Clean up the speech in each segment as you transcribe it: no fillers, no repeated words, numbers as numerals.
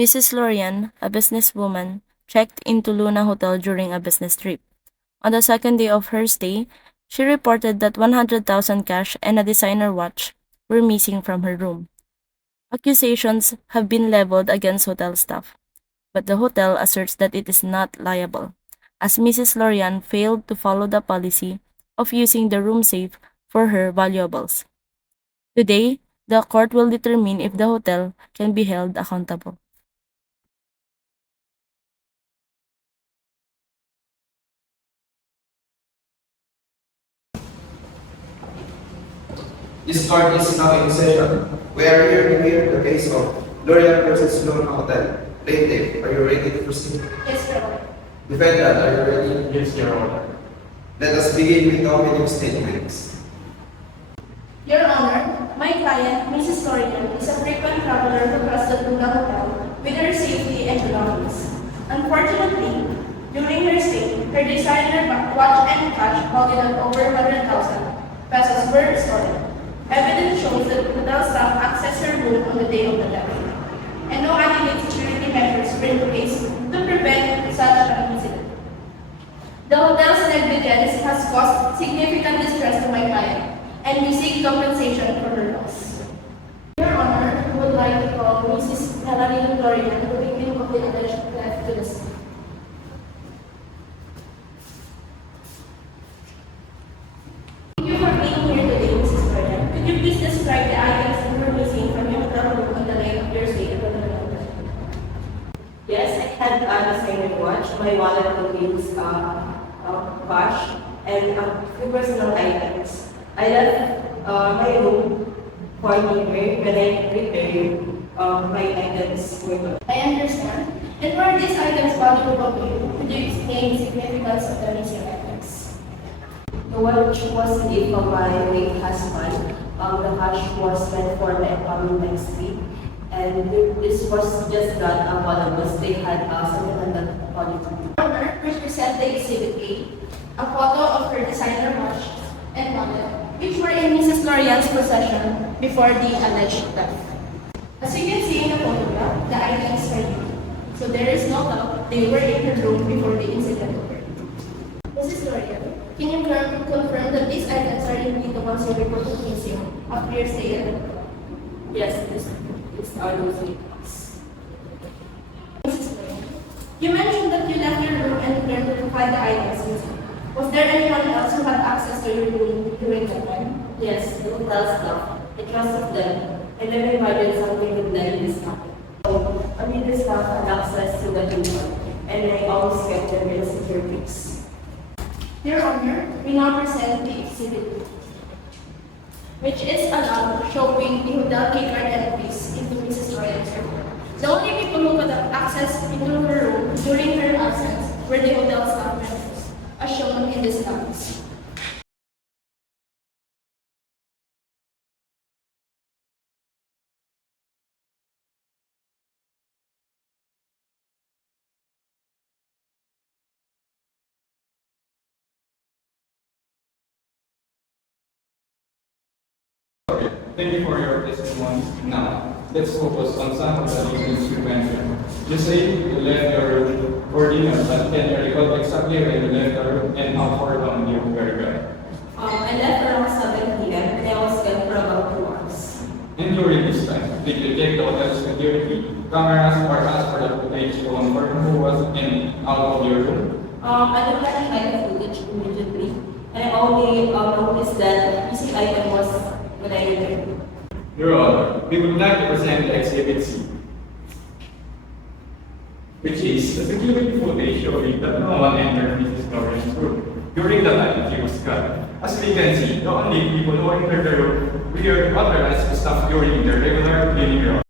Mrs. Lorian, a businesswoman, checked into Luna Hotel during a business trip. On the second day of her stay, she reported that 100,000 cash and a designer watch were missing from her room. Accusations have been leveled against hotel staff, but the hotel asserts that it is not liable, as Mrs. Lorian failed to follow the policy of using the room safe for her valuables. Today, the court will determine if the hotel can be held accountable. This court is now in session. We are here to hear the case of L'Oreal versus Luna Hotel. Plaintiff, are you ready to proceed? Yes, Your Honor. Defendant, are you ready? Yes, Your Honor. Let us begin with the opening statements. Your Honor, my client, Mrs. Lorian, is a frequent traveler who trusted Luna Hotel with her safety and belongings. Unfortunately, during her stay, her designer watch and cash valued at over 100,000 pesos were stolen. Evidence shows that hotel staff accessed her room on the day of the theft, and no adequate security measures were in place to prevent such an incident. The hotel's negligence has caused significant distress to my client, and we seek compensation for her loss. Your Honor, we would like to call Mrs. Melanie Lorian, the victim of the alleged theft, to the stand. Thank you for being here today, Mrs. Lorian. Could you please describe the items that were missing from your hotel room on the night of your stay at the hotel? Yes, I had a designer watch. My wallet contains cash and a few personal items. I left my room for dinner when I prepared my items for the. I understand. And were these items valuable to you? Could you explain the significance of the missing items? The watch was a gift from my late husband. The cash was meant for the upcoming next week. And this was just not a valuable. They had sentimental quality. Honor, please present the Exhibit A photo of her designer watch and wallet, which were in Mrs. Lorian's possession before the alleged theft. As you can see in the photograph, the items are new, so there is no doubt they were in her room before the incident occurred. Mrs. Lorian, can you confirm that these items are indeed the ones you reported missing after your stay at the hotel? Yes, this are those items. Mrs. Lorian, you mentioned that you left your room and returned to find the items missing. Was there anyone else who had access to your room during that time? Yes, the hotel staff. I trusted them. I never imagined something would like this happen. So, only the staff had access to the room, and I always kept them in a secure place. Your Honor, we now present the exhibit, which is an album showing the hotel key card entries into Mrs. Lorian's room. The only people who could have access into her room during her absence were the hotel staff members, as shown in this tables. Thank you for your testimony. Now, let's focus on some of the reasons you mentioned. You say you left your room for dinner, but can you recall exactly when you left the room and how far long you were gone? I left around 7 p.m. and I was gone for about 2 hours. And during this time, did you take the hotel's security cameras or ask for the footage to confirm who was in and out of your room? I looked at the footage immediately, and I only noticed that missing item was when I returned. Your Honor, we would like to present the Exhibit C, which is the security footage showing that no one entered Mrs. Lorian's room during the time she was gone. As we can see, the only people who entered the room were authorized staff during their regular cleaning round.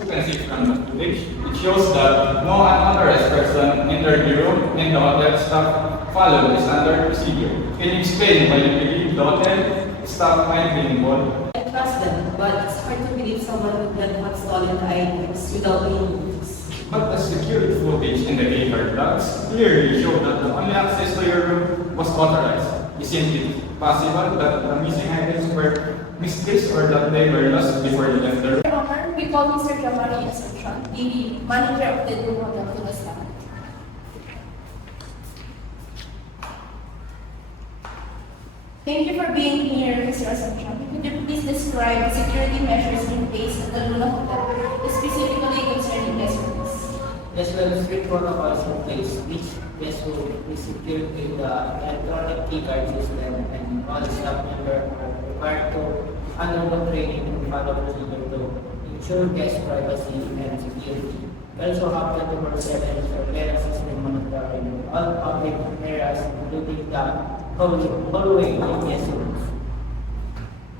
You can see from the footage, it shows that no unauthorized person entered the room and the hotel staff followed the standard procedure. Can you explain why you believe the hotel staff might be involved? I trust them, but it's hard to believe someone would have stolen the items without being noticed. But the security footage in the data logs clearly show that the only access to your room was authorized. Isn't it possible that the missing items were misplaced or that they were lost before you left the room? Your Honor, we call Mr. Jamari Asuncion, the manager of the Blue Hotel, to the stand. Thank you for being here, Mr. Asuncion. Could you please describe the security measures in place at the Luna Hotel, specifically concerning guest rooms? Yes, well, strict protocols in place, which guest room is secured with the electronic key card system, and all staff members are required to undergo training and follow procedure to ensure guest privacy and security. We also have 24/7 surveillance system monitoring all public areas, including the hallway and guest rooms.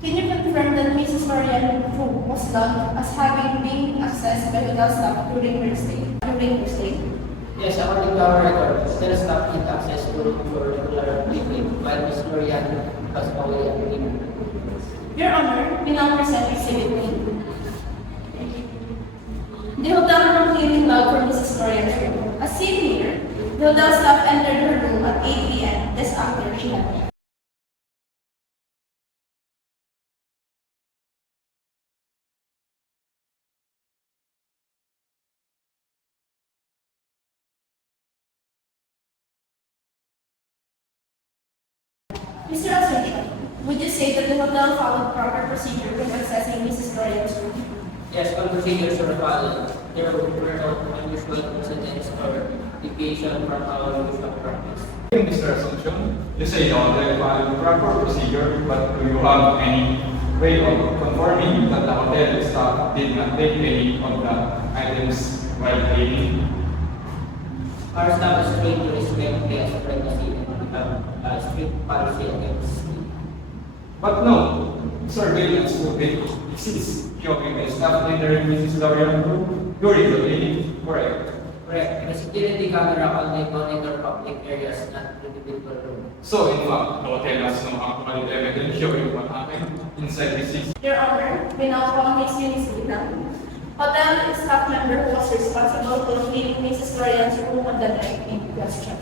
Can you confirm that Mrs. Marian Fu was logged as having been accessed by hotel staff during her stay? Yes, according to our record, hotel staff need access to room for regular cleaning, while Ms. Florian was away at cleaning. Your Honor, we now present Exhibit B. The hotel room cleaning log for Mrs. Florian's room. As seen here, the hotel staff entered her room at 8 p.m. just after she had left. Mr. Asuncion, would you say that the hotel followed proper procedure when accessing Mrs. Florian's room? Yes, all procedures were followed. There were no unusual incidents or deviation from our usual practice. Mr. Asuncion, you say the hotel followed proper procedure, but do you have any way of confirming that the hotel staff did not take any of the items while cleaning? Our staff is trained to respect guest privacy and we have a strict policy against stealing. But no, surveillance footage exists showing the staff entering Mrs. Florian's room during the cleaning, correct? Correct. The security camera only monitor public areas, not individual room. So in fact, the hotel has no actual evidence showing what happened inside the system. Your Honor, we now call Ms. Eunice Litang, hotel staff member who was responsible for cleaning Mrs. Florian's room on the night in question.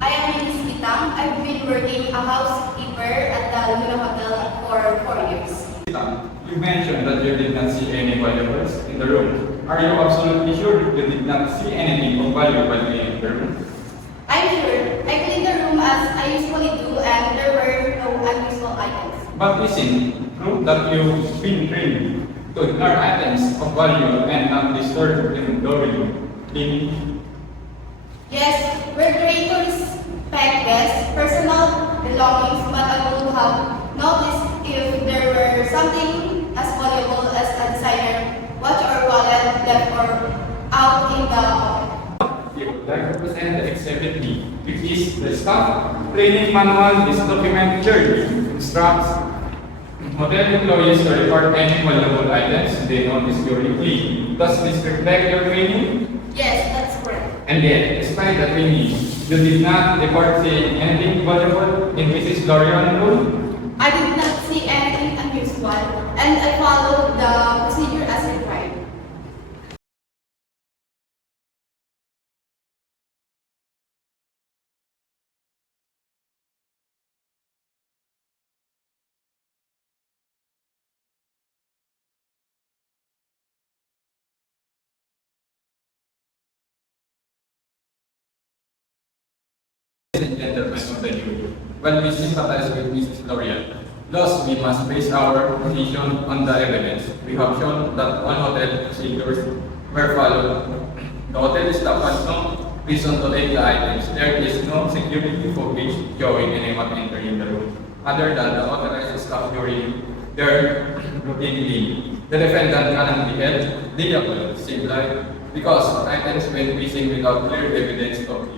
I am Eunice Litang. I've been working a housekeeper at the Luna Hotel for 4 years. You mentioned that you did not see any valuables in the room. Are you absolutely sure you did not see anything of value while in the room? I'm sure. I cleaned the room as I usually do and there were no unusual items. But isn't proof that you've been trained to ignore items of value and not disturb in during cleaning? Yes, we're trained to respect guests' personal belongings, but I would have noticed if there were something as valuable as a designer watch or wallet left or out in the open. You would like to present the Exhibit B, which is the staff training manual. This document clearly instructs hotel employees to report any valuable items they notice during cleaning. Does this reflect your training? Yes, that's correct. And yet, despite the training, you did not report seeing anything valuable in Mrs. Florian's room? I did not see anything unusual and I followed the procedure as required. Ladies and gentlemen of the jury, while we sympathize with Mrs. Florian, thus we must base our position on the evidence. We have shown that all hotel procedures were followed. The hotel staff has no reason to take the items. There is no security footage showing anyone entering the room, other than the authorized staff during their routine cleaning. The defendant cannot be held liable civilly because items went missing without clear evidence of it.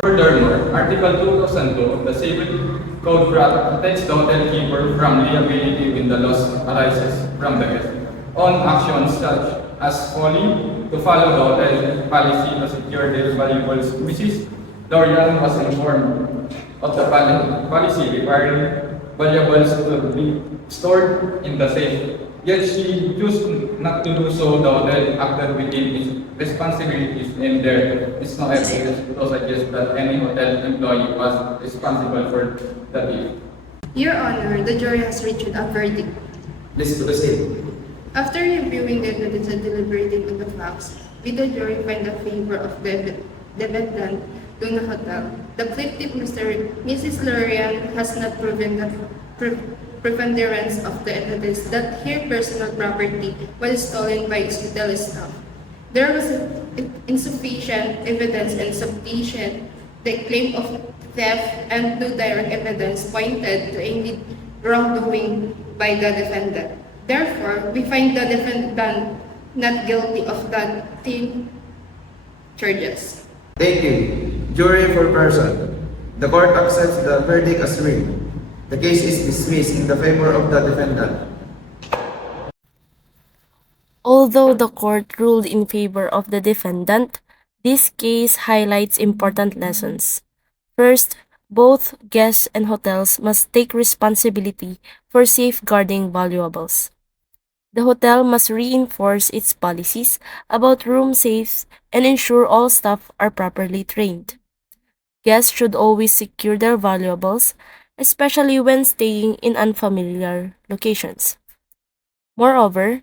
Furthermore, Article 2002 of the Civil Code protects the hotel keeper from liability when the loss arises from the guest on actions such as folly to follow the hotel policy to secure their valuables. Mrs. Dorian was informed of the policy requiring valuables to be stored in the safe. Yet she chose not to do so. The hotel acted within its responsibilities, and there is no evidence to suggest that any hotel employee was responsible for the deed. Your Honor, the jury has reached a verdict. Please proceed. After reviewing the evidence and deliberating on the facts, we the jury find the favor of the defendant, Luna Hotel. The plaintiff, Mrs. Lorian, has not proven the preponderance of the evidence that her personal property was stolen by its hotel staff. There was insufficient evidence and sufficient the claim of theft and no direct evidence pointed to any wrongdoing by the defendant. Therefore, we find the defendant not guilty of the 10 charges. Thank you. Jury for person. The court accepts the verdict as read. The case is dismissed in the favor of the defendant. Although the court ruled in favor of the defendant, this case highlights important lessons. First, both guests and hotels must take responsibility for safeguarding valuables. The hotel must reinforce its policies about room safes and ensure all staff are properly trained. Guests should always secure their valuables, especially when staying in unfamiliar locations. Moreover,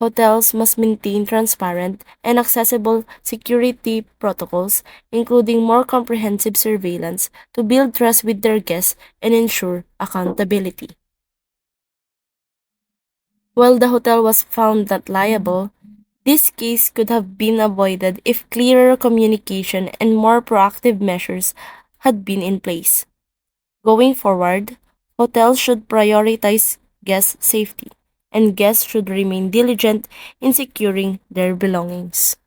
hotels must maintain transparent and accessible security protocols, including more comprehensive surveillance to build trust with their guests and ensure accountability. While the hotel was found not liable, this case could have been avoided if clearer communication and more proactive measures had been in place. Going forward, hotels should prioritize guest safety, and guests should remain diligent in securing their belongings.